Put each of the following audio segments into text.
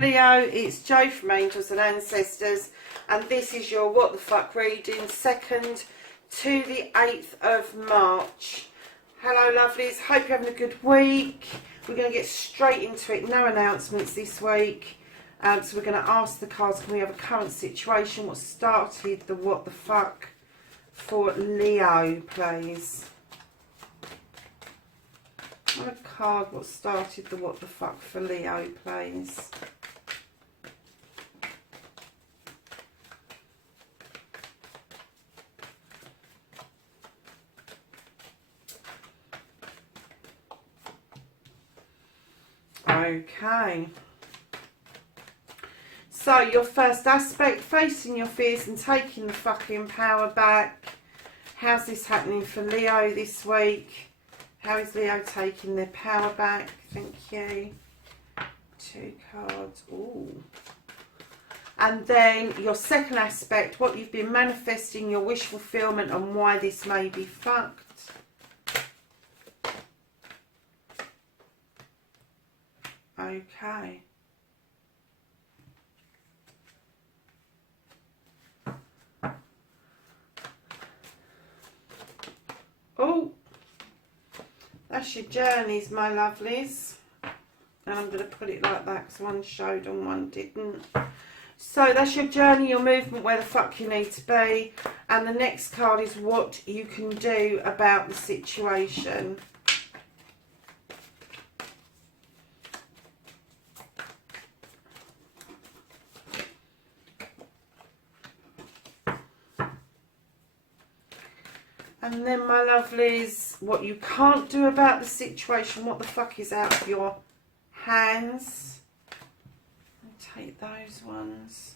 Leo, it's Jo from Angels and Ancestors, and this is your What the Fuck reading, 2nd to the 8th of March. Hello lovelies, hope you're having a good week. We're going to get straight into it, no announcements this week. So we're going to ask the cards, can we have a current situation? What started the What the Fuck for Leo, please? Have a card, what started the What the Fuck for Leo, please? Okay, so your first aspect, facing your fears and taking the fucking power back. How's this happening for Leo this week? How is Leo taking their power back? Thank you. 2 cards. Ooh. And then your second aspect, what you've been manifesting, your wish fulfillment, and why this may be fucked. Okay. Oh, that's your journeys, my lovelies. And I'm going to put it like that because one showed and one didn't. So that's your journey, your movement, where the fuck you need to be. And the next card is what you can do about the situation. And then, my lovelies, what you can't do about the situation. What the fuck is out of your hands? I'll take those ones.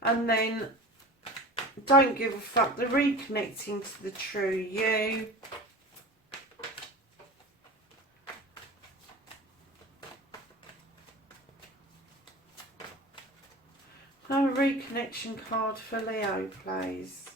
And then, don't give a fuck. The reconnecting to the true you. Have a reconnection card for Leo, please.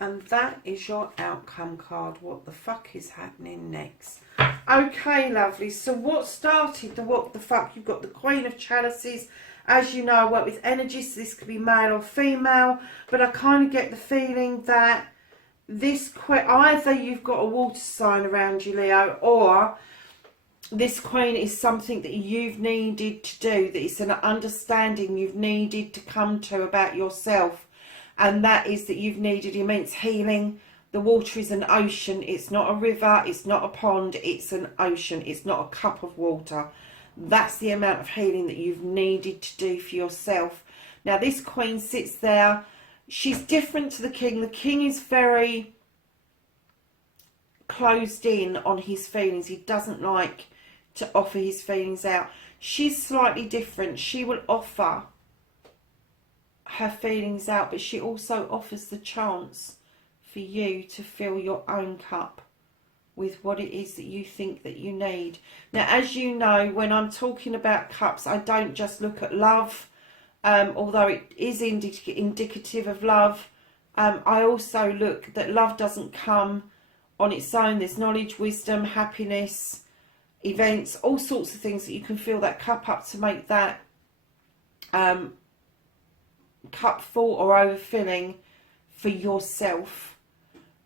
And that is your outcome card. What the fuck is happening next? Okay, lovely. So what started the what the fuck? You've got the Queen of Chalices. As you know, I work with energy, so this could be male or female. But I kind of get the feeling that this either you've got a water sign around you, Leo, or this Queen is something that you've needed to do, that it's an understanding you've needed to come to about yourself, and that is that you've needed immense healing. The water is an ocean. It's not a river, it's not a pond, it's an ocean. It's not a cup of water. That's the amount of healing that you've needed to do for yourself. Now this Queen sits there. She's different to the King. The King is very closed in on his feelings. He doesn't like to offer his feelings out. She's slightly different. She will offer her feelings out, but she also offers the chance for you to fill your own cup with what it is that you think that you need. Now, as you know, when I'm talking about cups, I don't just look at love. Although it is indicative of love, I also look that love doesn't come on its own. There's knowledge, wisdom, happiness, events, all sorts of things that you can fill that cup up to make that cup full or overfilling for yourself.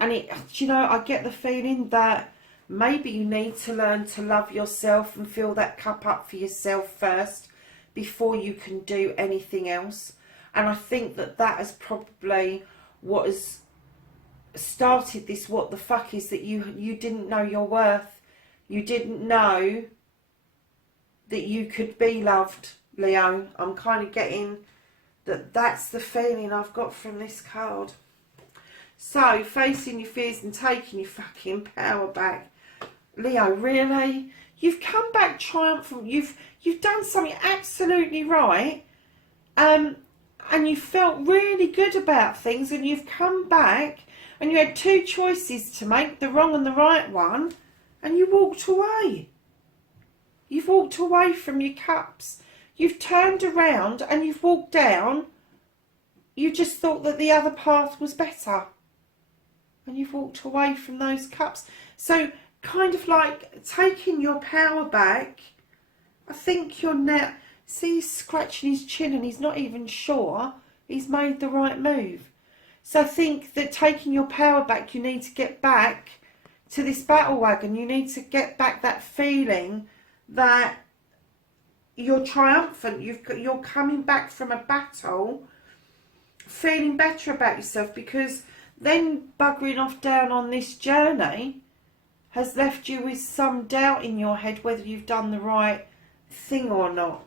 And you know, I get the feeling that maybe you need to learn to love yourself and fill that cup up for yourself first, before you can do anything else. And I think that that is probably what has started this what the fuck, is that you didn't know your worth. You didn't know that you could be loved, Leo. I'm kind of getting that that's the feeling I've got from this card. So, facing your fears and taking your fucking power back. Leo, really? You've come back triumphant. You've done something absolutely right. And you felt really good about things, and you've come back and you had two choices to make, the wrong and the right one, and you walked away. You've walked away from your cups. You've turned around and you've walked down. You just thought that the other path was better. And you've walked away from those cups. So kind of like taking your power back. I think you're now... See, he's scratching his chin and he's not even sure he's made the right move. So I think that taking your power back, you need to get back to this battle wagon. You need to get back that feeling that you're triumphant. You're coming back from a battle feeling better about yourself, because then buggering off down on this journey has left you with some doubt in your head whether you've done the right thing or not.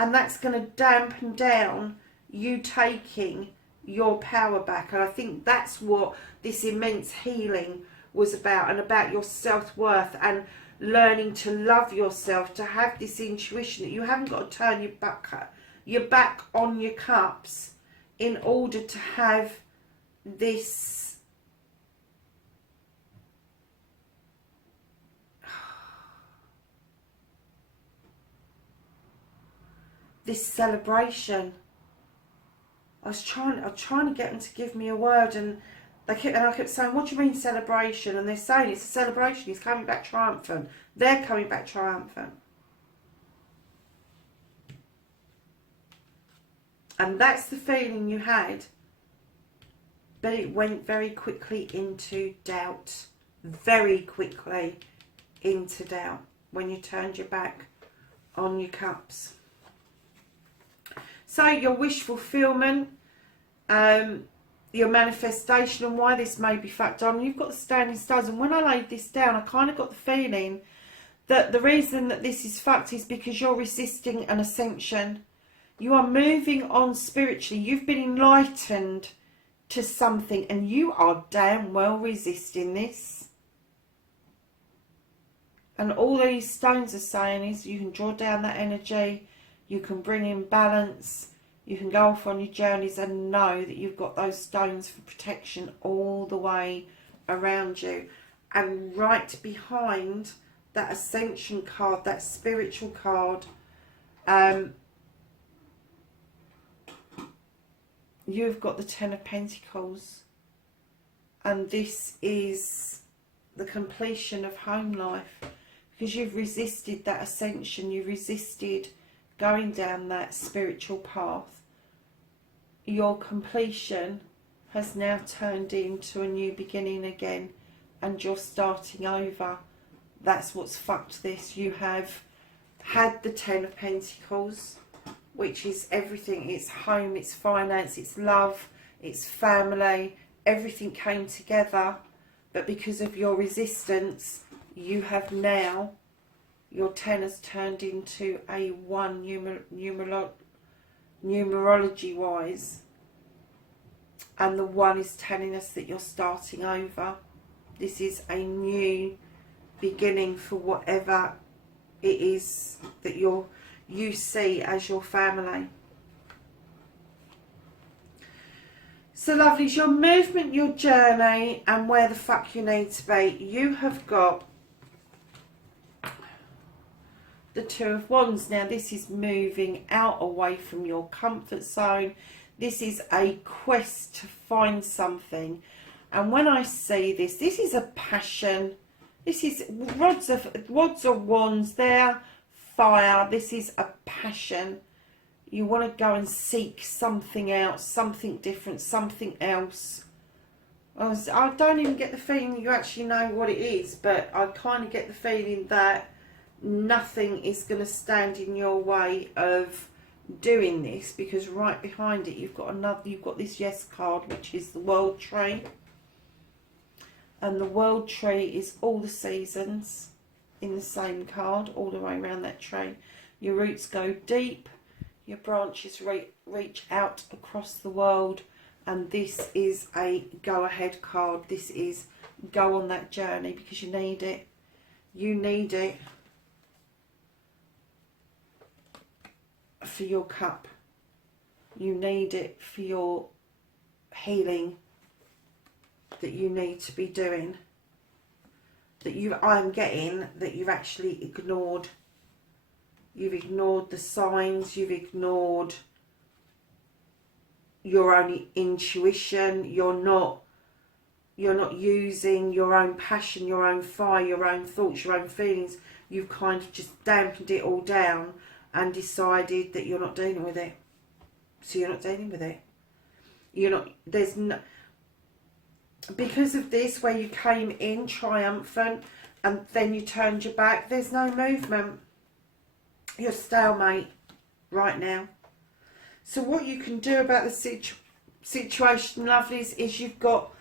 And that's going to dampen down you taking your power back. And I think that's what this immense healing was about, and about your self-worth and learning to love yourself, to have this intuition that you haven't got to turn your back on your cups in order to have this celebration. I was trying to get them to give me a word, and I kept saying, what do you mean celebration? And they're saying it's a celebration. He's coming back triumphant. They're coming back triumphant. And that's the feeling you had. But it went very quickly into doubt. Very quickly into doubt when you turned your back on your cups. So your wish fulfillment, your manifestation, and why this may be fucked on. You've got the standing stars, and when I laid this down, I kind of got the feeling that the reason that this is fucked is because you're resisting an ascension. You are moving on spiritually. You've been enlightened to something, and you are damn well resisting this. And all these stones are saying is you can draw down that energy, you can bring in balance, you can go off on your journeys and know that you've got those stones for protection all the way around you. And right behind that ascension card, that spiritual card, you've got the Ten of Pentacles. And this is the completion of home life, because you've resisted that ascension, you've resisted going down that spiritual path. Your completion has now turned into a new beginning again, and you're starting over. That's what's fucked this. You have had the Ten of Pentacles, which is everything. It's home, it's finance, it's love, it's family. Everything came together, but because of your resistance, you have now, your 10 has turned into a 1 numerology wise, and the 1 is telling us that you're starting over. This is a new beginning for whatever it is that you see as your family. So lovelies, your movement, your journey, and where the fuck you need to be. You have got the Two of Wands. Now this is moving out away from your comfort zone. This is a quest to find something. And when I see this, this is a passion. This is rods of wands there, fire. This is a passion. You want to go and seek something out, something different, something else. I don't even get the feeling you actually know what it is, but I kind of get the feeling that nothing is going to stand in your way of doing this, because right behind it you've got this Yes card, which is the World Tree. And the World Tree is all the seasons in the same card, all the way around that tree. Your roots go deep, your branches reach out across the world, and this is a go ahead card. This is go on that journey because you need it. You need it for your cup. You need it for your healing that you need to be doing. That I'm getting that you've actually ignored. You've ignored the signs. You've ignored your own intuition. You're not using your own passion, your own fire, your own thoughts, your own feelings. You've kind of just dampened it all down and decided that you're not dealing with it. So you're not dealing with it. You're not, there's no, because of this, where you came in triumphant and then you turned your back, there's no movement. You're stalemate right now. So what you can do about the situation, lovelies, is you've got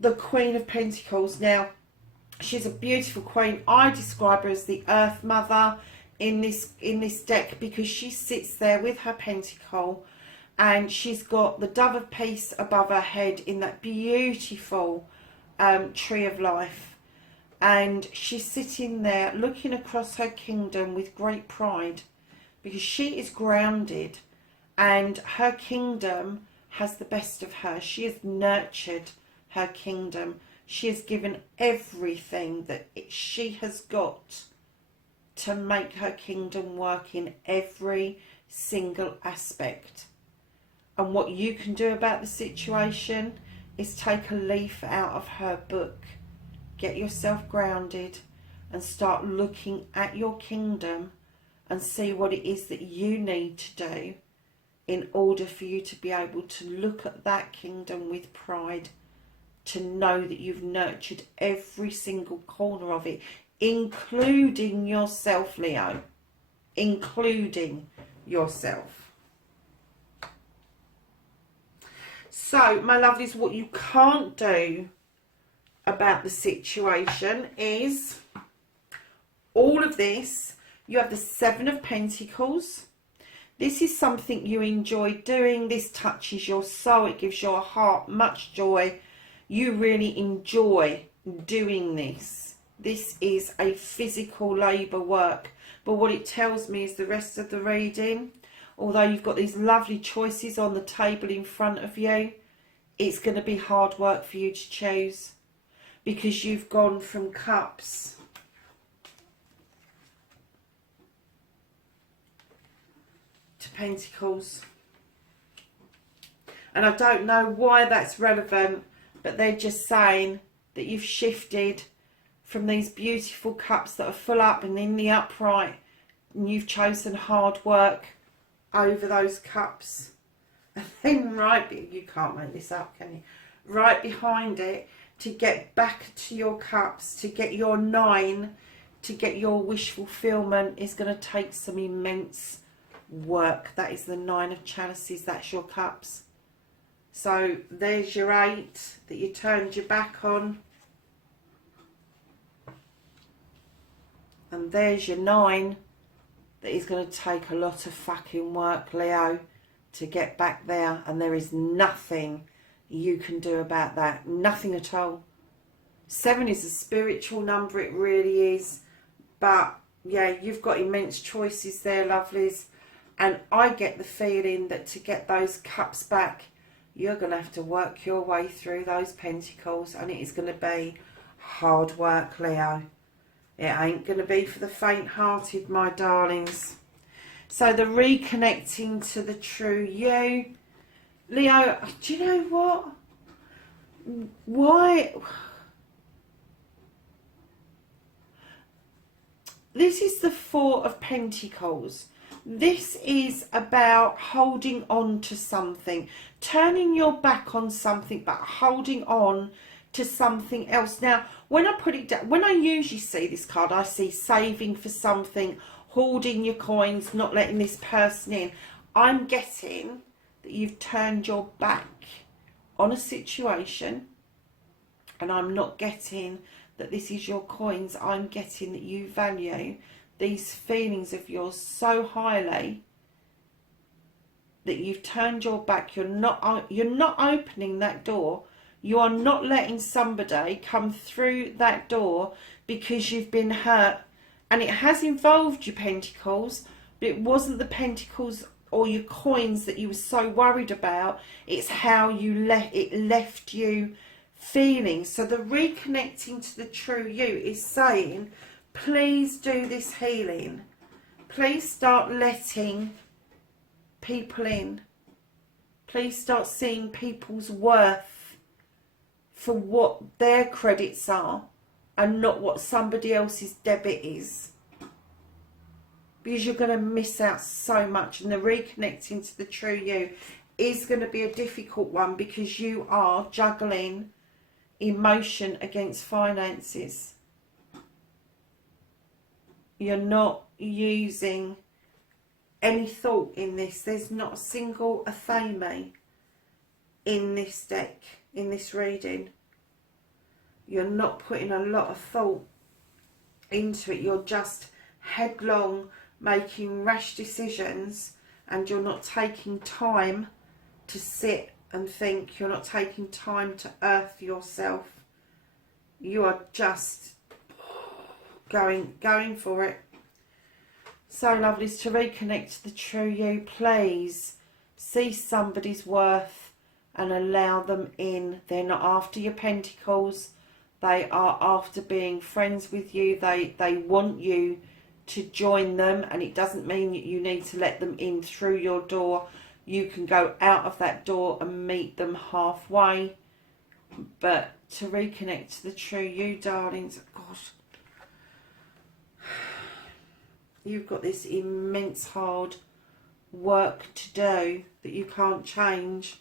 the Queen of Pentacles. Now, she's a beautiful queen. I describe her as the Earth Mother in this deck, because she sits there with her pentacle, and she's got the Dove of Peace above her head in that beautiful tree of life, and she's sitting there looking across her kingdom with great pride, because she is grounded and her kingdom has the best of her. She has nurtured her kingdom. She has given everything that she has got to make her kingdom work in every single aspect. And what you can do about the situation is take a leaf out of her book, get yourself grounded, and start looking at your kingdom and see what it is that you need to do in order for you to be able to look at that kingdom with pride, to know that you've nurtured every single corner of it, including yourself, Leo, including yourself. So, my lovelies, what you can't do about the situation is all of this. You have the Seven of Pentacles. This is something you enjoy doing. This touches your soul. It gives your heart much joy. You really enjoy doing this. This is a physical labour work. But what it tells me is the rest of the reading, although you've got these lovely choices on the table in front of you, it's going to be hard work for you to choose, because you've gone from Cups to Pentacles. And I don't know why that's relevant, but they're just saying that you've shifted from these beautiful cups that are full up and in the upright, and you've chosen hard work over those cups. And then you can't make this up, can you? Right behind it, to get back to your cups, to get your 9, to get your wish fulfillment, is going to take some immense work. That is the 9 of Chalices. That's your cups. So there's your 8 that you turned your back on. And there's your 9 that is going to take a lot of fucking work, Leo, to get back there. And there is nothing you can do about that. Nothing at all. 7 is a spiritual number. It really is. But yeah, you've got immense choices there, lovelies. And I get the feeling that to get those cups back, you're going to have to work your way through those pentacles. And it is going to be hard work, Leo. It ain't going to be for the faint-hearted, my darlings. So the reconnecting to the true you. Leo, do you know what? Why? This is the 4 of Pentacles. This is about holding on to something, turning your back on something, but holding on to something else. Now, when I put it down, when I usually see this card, I see saving for something, hoarding your coins, not letting this person in. I'm getting that you've turned your back on a situation, and I'm not getting that this is your coins. I'm getting that you value these feelings of yours so highly that you've turned your back. You're not opening that door You are not letting somebody come through that door because you've been hurt. And it has involved your pentacles, but it wasn't the pentacles or your coins that you were so worried about. It's how it left you feeling. So the reconnecting to the true you is saying, please do this healing. Please start letting people in. Please start seeing people's worth for what their credits are and not what somebody else's debit is. Because you're going to miss out so much, and the reconnecting to the true you is going to be a difficult one because you are juggling emotion against finances. You're not using any thought in this. There's not a single athame in this deck, in this reading. You're not putting a lot of thought into it. You're just headlong, making rash decisions, and you're not taking time to sit and think. You're not taking time to earth yourself. You are just going for it. So lovely to reconnect to the true you. Please see somebody's worth and allow them in. They're not after your pentacles. They are after being friends with you. They want you to join them, and it doesn't mean that you need to let them in through your door. You can go out of that door and meet them halfway. But to reconnect to the true you, darlings, gosh, you've got this immense hard work to do that you can't change.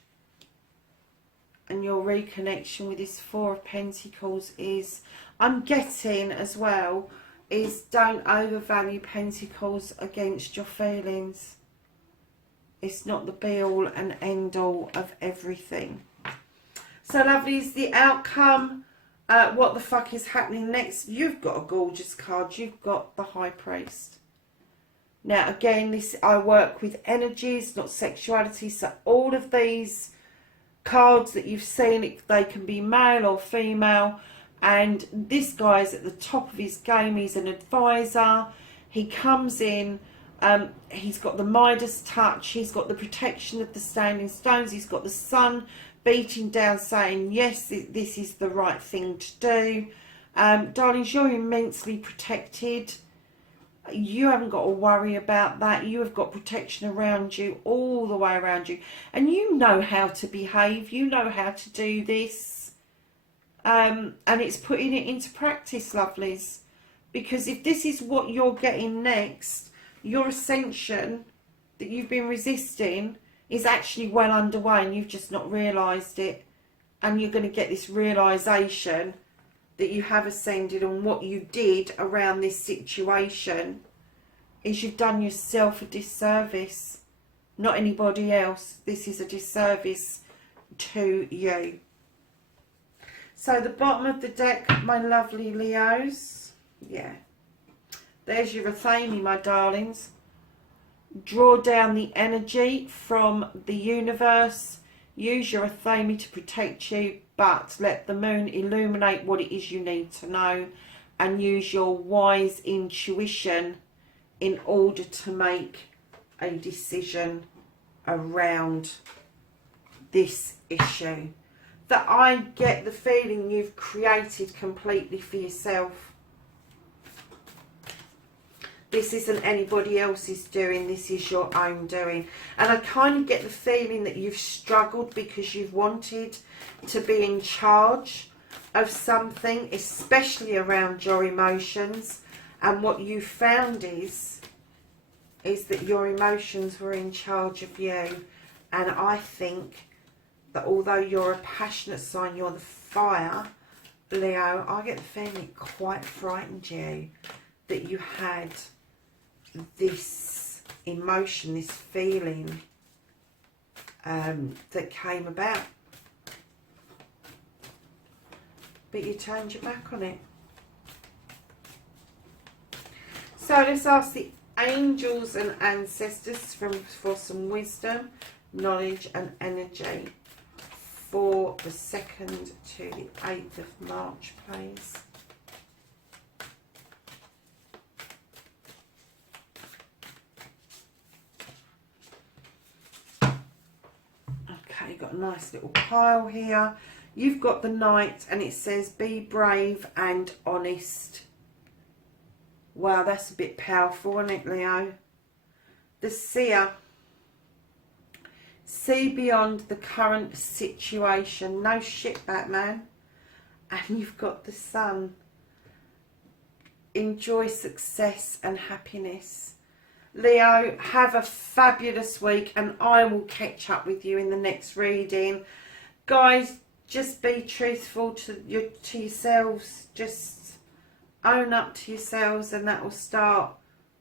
And your reconnection with this Four of Pentacles is, I'm getting as well, is don't overvalue pentacles against your feelings. It's not the be all and end all of everything. So lovely, is the outcome. What the fuck is happening next? You've got a gorgeous card. You've got the High Priest. Now again, this, I work with energies, not sexuality. So all of these cards that you've seen, they can be male or female. And this guy's at the top of his game. He's an advisor. He comes in. He's got the Midas touch. He's got the protection of the standing stones. He's got the sun beating down saying, yes, this is the right thing to do. Darlings, you're immensely protected. You haven't got to worry about that. You have got protection around you, all the way around you. And you know how to behave. You know how to do this. And it's putting it into practice, lovelies. Because if this is what you're getting next, your ascension that you've been resisting is actually well underway and you've just not realised it. And you're going to get this realisation that you have ascended, and what you did around this situation is you've done yourself a disservice, not anybody else. This is a disservice to you. So the bottom of the deck, my lovely Leos, yeah, there's your athame, my darlings. Draw down the energy from the universe. Use your athame to protect you, but let the moon illuminate what it is you need to know, and use your wise intuition in order to make a decision around this issue that I get the feeling you've created completely for yourself. This isn't anybody else's doing, this is your own doing. And I kind of get the feeling that you've struggled because you've wanted to be in charge of something, especially around your emotions. And what you found is that your emotions were in charge of you. And I think that although you're a passionate sign, you're the fire, Leo, I get the feeling it quite frightened you that you had this emotion, this feeling that came about, but you turned your back on it. So let's ask the angels and ancestors for some wisdom, knowledge and energy for the 2nd to the 8th of March, please. Okay, got a nice little pile here. You've got the Knight and it says be brave and honest. Wow, that's a bit powerful, isn't it, Leo? The Seer. See beyond the current situation. No shit, Batman. And you've got the Sun. Enjoy success and happiness. Leo, have a fabulous week and I will catch up with you in the next reading. Guys, just be truthful to yourselves. Just own up to yourselves and that will start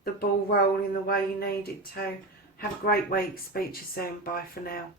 the ball rolling the way you need it to. Have a great week. Speak to you soon. Bye for now.